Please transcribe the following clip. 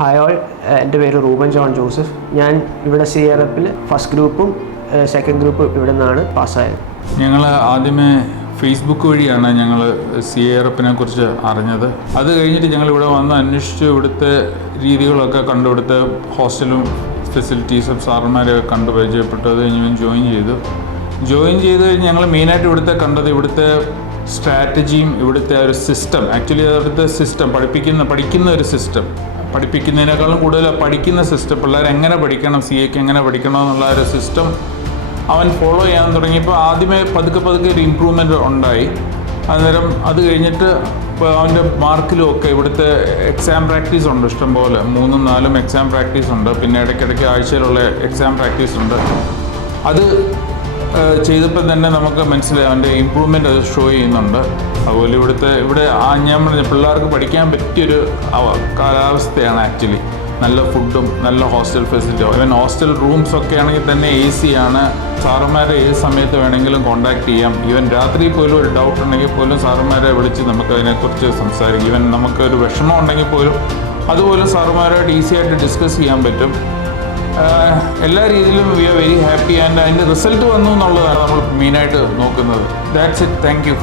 Hi all, എൻ്റെ പേര് Reuben John Joseph. ഞാൻ ഇവിടെ CRFൽ ഫസ്റ്റ് ഗ്രൂപ്പും സെക്കൻഡ് ഗ്രൂപ്പും ഇവിടെ നിന്നാണ് പാസ്സായത്. ഞങ്ങൾ ആദ്യമേ ഫേസ്ബുക്ക് വഴിയാണ് ഞങ്ങൾ CRFനെ കുറിച്ച് അറിഞ്ഞത്. അത് കഴിഞ്ഞിട്ട് ഞങ്ങൾ ഇവിടെ വന്ന് അന്വേഷിച്ച് ഇവിടുത്തെ രീതികളൊക്കെ കണ്ടു, ഇവിടുത്തെ ഹോസ്റ്റലും ഫെസിലിറ്റീസും സാറന്മാരെയൊക്കെ കണ്ടു പരിചയപ്പെട്ടു. അത് കഴിഞ്ഞ് ഞാൻ ജോയിൻ ചെയ്ത് കഴിഞ്ഞ് ഞങ്ങൾ മെയിനായിട്ട് ഇവിടുത്തെ കണ്ടത് ഇവിടുത്തെ സ്ട്രാറ്റജിയും ഇവിടുത്തെ ഒരു സിസ്റ്റം. ആക്ച്വലി അവിടുത്തെ സിസ്റ്റം പഠിക്കുന്ന ഒരു സിസ്റ്റം, പഠിപ്പിക്കുന്നതിനേക്കാളും കൂടുതൽ പഠിക്കുന്ന സിസ്റ്റം, പിള്ളേർ എങ്ങനെ പഠിക്കണം, CAക്ക് എങ്ങനെ പഠിക്കണം എന്നുള്ള ഒരു സിസ്റ്റം അവൻ ഫോളോ ചെയ്യാൻ തുടങ്ങിയപ്പോൾ ആദ്യമേ പതുക്കെ ഒരു ഇമ്പ്രൂവ്മെൻറ്റ് ഉണ്ടായി. അന്നേരം അത് കഴിഞ്ഞിട്ട് ഇപ്പോൾ അവൻ്റെ മാർക്കിലും ഒക്കെ ഇവിടുത്തെ എക്സാം പ്രാക്ടീസ് ഉണ്ട്, ഇഷ്ടംപോലെ 3-4 എക്സാം പ്രാക്ടീസ് ഉണ്ട്. പിന്നെ ഇടയ്ക്കിടയ്ക്ക് ആഴ്ചയിലുള്ള എക്സാം പ്രാക്ടീസ് ഉണ്ട്. അത് ചെയ്തപ്പോൾ തന്നെ നമുക്ക് മനസ്സിലായി അവൻ്റെ ഇമ്പ്രൂവ്മെൻ്റ് അത് ഷോ ചെയ്യുന്നുണ്ട്. അതുപോലെ ഇവിടെ ഞാൻ പറഞ്ഞ പിള്ളേർക്ക് പഠിക്കാൻ പറ്റിയൊരു കാലാവസ്ഥയാണ് ആക്ച്വലി. നല്ല ഫുഡും നല്ല hostel facility, even hostel rooms ഒക്കെ ആണെങ്കിൽ തന്നെ AC ആണ്. സാറുമാരെ ഏത് സമയത്ത് വേണമെങ്കിലും കോൺടാക്ട് ചെയ്യാം. ഈവൻ രാത്രി പോലും ഒരു ഡൗട്ട് ഉണ്ടെങ്കിൽ പോലും സാറുമാരെ വിളിച്ച് നമുക്ക് അതിനെക്കുറിച്ച് സംസാരിക്കും. ഈവൻ നമുക്കൊരു വിഷമം ഉണ്ടെങ്കിൽ പോലും അതുപോലെ സാറുമാരായിട്ട് ഈസി ആയിട്ട് ഡിസ്കസ് ചെയ്യാൻ പറ്റും. എല്ലാ രീതിയിലും we are very happy. And അതിൻ്റെ റിസൾട്ട് വന്നു എന്നുള്ളതാണ് നമ്മൾ മെയിനായിട്ട് നോക്കുന്നത്. That's it. Thank U.